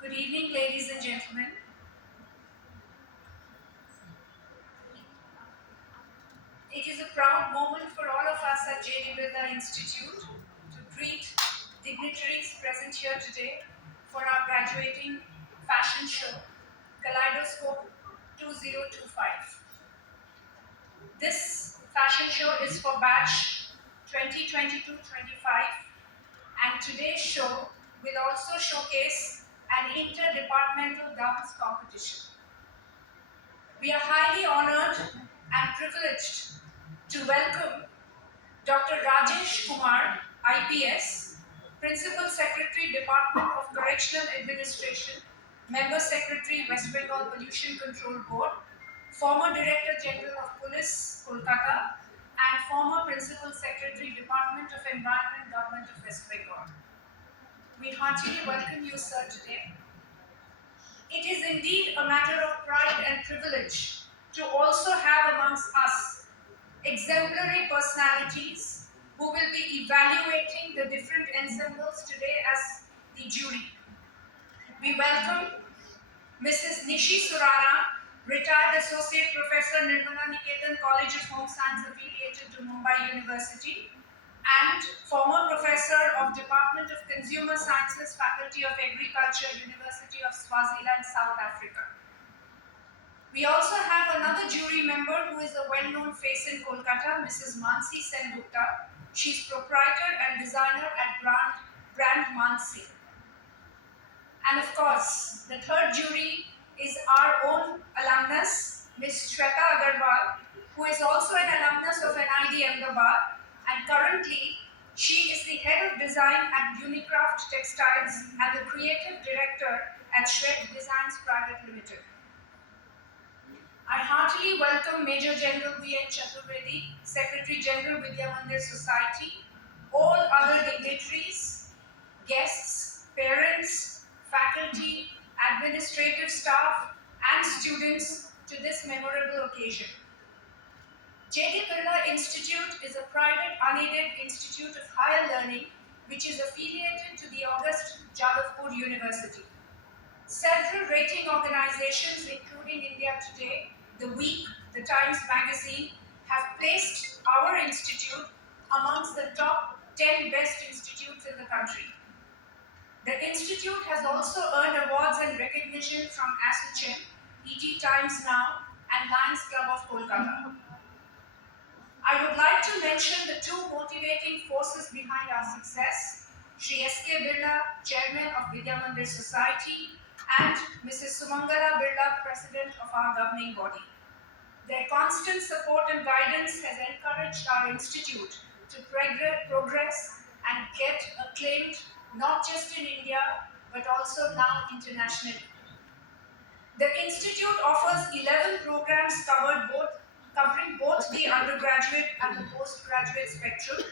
Good evening, ladies and gentlemen. It is a proud moment for all of us at J.D. Birla Institute to greet dignitaries present here today for our graduating fashion show, Kaleidoscope 2025. This fashion show is for batch 2022-25, and today's show will also showcase an interdepartmental dance competition. We are highly honored and privileged to welcome Dr. Rajesh Kumar, IPS, Principal Secretary, Department of Correctional Administration, Member Secretary, West Bengal Pollution Control Board, former Director General of Police, Kolkata, and former Principal Secretary, Department of Environment, Government of West Bengal. We heartily welcome you, sir, today. It is indeed a matter of pride and privilege to also have amongst us exemplary personalities who will be evaluating the different ensembles today as the jury. We welcome Mrs. Nishi Surana, retired Associate Professor, Nirmala Niketan College of Home Science affiliated to Mumbai University, and former Professor of Department of Consumer Sciences, Faculty of Agriculture, University of Swaziland, South Africa. We also have another jury member who is a well-known face in Kolkata, Mrs. Mansi Sengupta. She's proprietor and designer at brand Mansi. And of course, the third jury is our own alumnus, Ms. Shweta Agarwal, who is also an alumnus of NID Ahmedabad, and currently she is the head of design at Unicraft Textiles and the creative director at Shred Designs Private Limited. I heartily welcome Major General V.N. Chaturvedi, Secretary General Vidya Mandir Society, all other dignitaries, guests, parents, faculty, administrative staff, and students to this memorable occasion. J.D. Birla Institute is a private unaided institute of higher learning which is affiliated to the August Jadavpur University. Several rating organizations, including India Today, The Week, The Times Magazine, have placed our institute amongst the top 10 best institutes in the country. The institute has also earned awards and recognition from ASSOCHAM, ET Times Now, and Lions Club of Kolkata. I would like to mention the two motivating forces behind our success: Shri S.K. Birla, Chairman of Vidya Mandir Society, and Mrs. Sumangala Birla, President of our governing body. Their constant support and guidance has encouraged our institute to progress and get acclaimed not just in India but also now internationally. The institute offers 11 programs covering both the undergraduate and the postgraduate spectrum.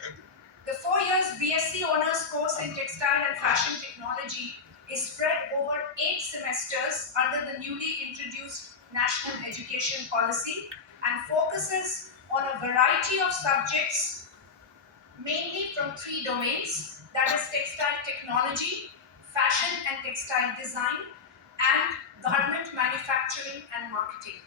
The 4 years BSc Honours course in Textile and Fashion Technology is spread over 8 semesters under the newly introduced National Education Policy and focuses on a variety of subjects, mainly from 3 domains, that is textile technology, fashion and textile design, and garment manufacturing and marketing.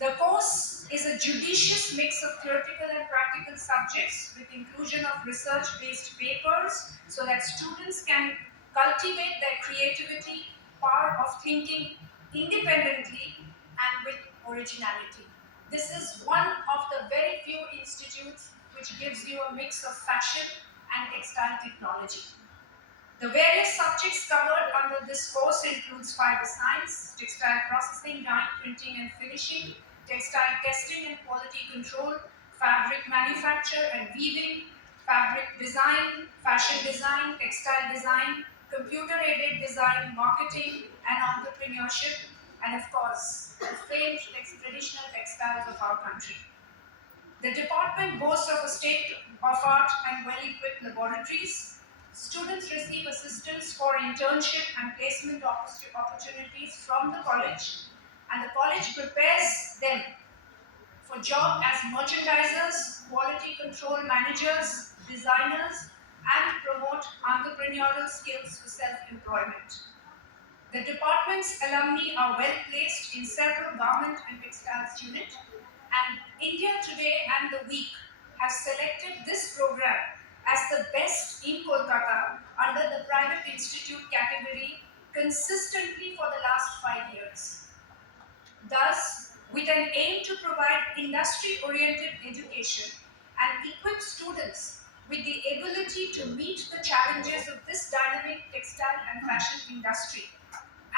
The course is a judicious mix of theoretical and practical subjects with inclusion of research-based papers so that students can cultivate their creativity, power of thinking independently and with originality. This is one of the very few institutes which gives you a mix of fashion and textile technology. The various subjects covered under this course includes fiber science, textile processing, dyeing, printing and finishing, textile testing and quality control, fabric manufacture and weaving, fabric design, fashion design, textile design, computer-aided design, marketing and entrepreneurship, and of course, the famed traditional textiles of our country. The department boasts of a state-of-art and well-equipped laboratories. Students receive assistance for internship and placement opportunities from the college, and the college prepares them for job as merchandisers, quality control managers, designers, and promote entrepreneurial skills for self-employment. The department's alumni are well placed in several garment and textiles units, and India Today and The Week have selected this program as the best in Kolkata under the private institute category consistently for the last 5 years. Thus, with an aim to provide industry-oriented education and equip students with the ability to meet the challenges of this dynamic textile and fashion industry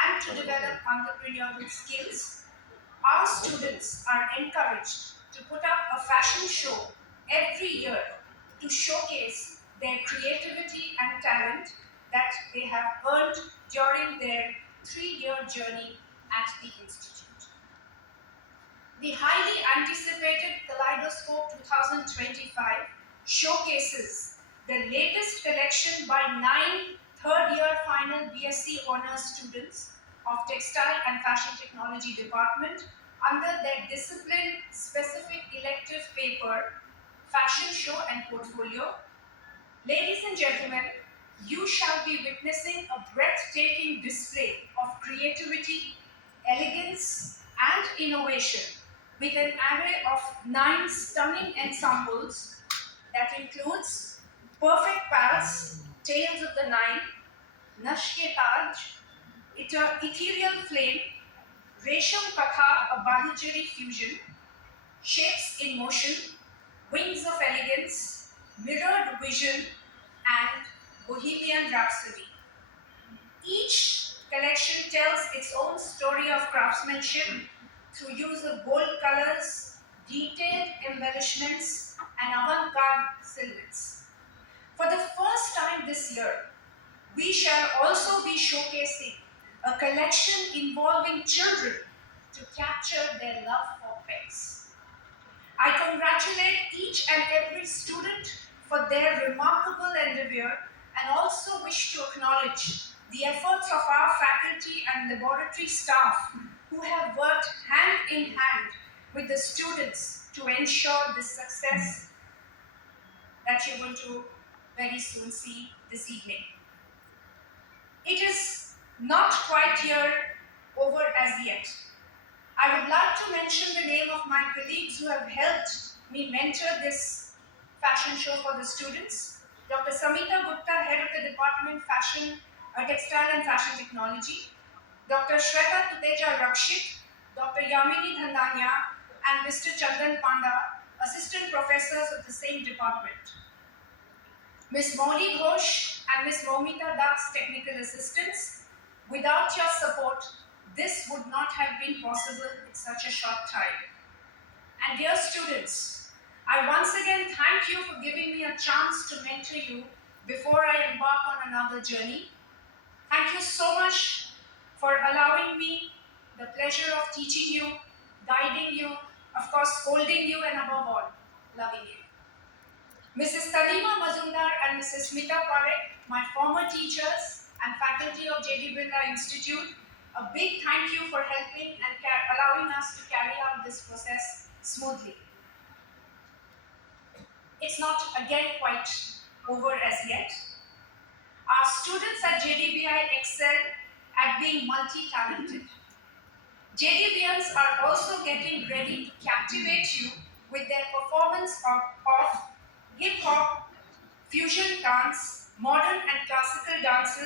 and to develop entrepreneurial skills, our students are encouraged to put up a fashion show every year to showcase their creativity and talent that they have earned during their 3-year journey at the Institute. The highly anticipated Kaleidoscope 2025 showcases the latest collection by 9 third-year final BSc Honours students of Textile and Fashion Technology Department under their discipline-specific elective paper, Fashion Show and Portfolio. Ladies and gentlemen, you shall be witnessing a breathtaking display of creativity, elegance, and innovation with an array of 9 stunning ensembles that includes Perfect Pals, Tales of the Nine, Nashke Taj, Ethereal Flame, Resham Katha, a Bahijari fusion, Shapes in Motion, Wings of Elegance, Mirrored Vision, and Bohemian Rhapsody. Each collection tells its own story of craftsmanship through use of bold colors, detailed embellishments, and avant-garde silhouettes. For the first time this year, we shall also be showcasing a collection involving children to capture their love for pets. I congratulate each and every student for their remarkable endeavor and also wish to acknowledge the efforts of our faculty and laboratory staff who have worked hand in hand with the students to ensure this success that you're going to very soon see this evening. It is not quite here over as yet. I would like to mention the name of my colleagues who have helped me mentor this fashion show for the students. Dr. Samita Gupta, Head of the Department Textile and Fashion Technology. Dr. Shweta Tuteja Rakshit, Dr. Yamini Dhandania, and Mr. Chandan Panda, Assistant Professors of the same department. Ms. Moni Ghosh and Ms. Momita Das, Technical Assistants. Without your support, this would not have been possible in such a short time. And dear students, I once again thank you for giving me a chance to mentor you before I embark on another journey. Thank you so much for allowing me the pleasure of teaching you, guiding you, of course scolding you, and above all, loving you. Mrs. Talima Mazumdar and Mrs. Smita Parekh, my former teachers and faculty of J.D. Birla Institute, a big thank you for helping and allowing us to carry out this process smoothly. It's not again quite over as yet. Our students at JDBI excel at being multi-talented. JDBians are also getting ready to captivate you with their performance of hip-hop, fusion dance, modern and classical dances,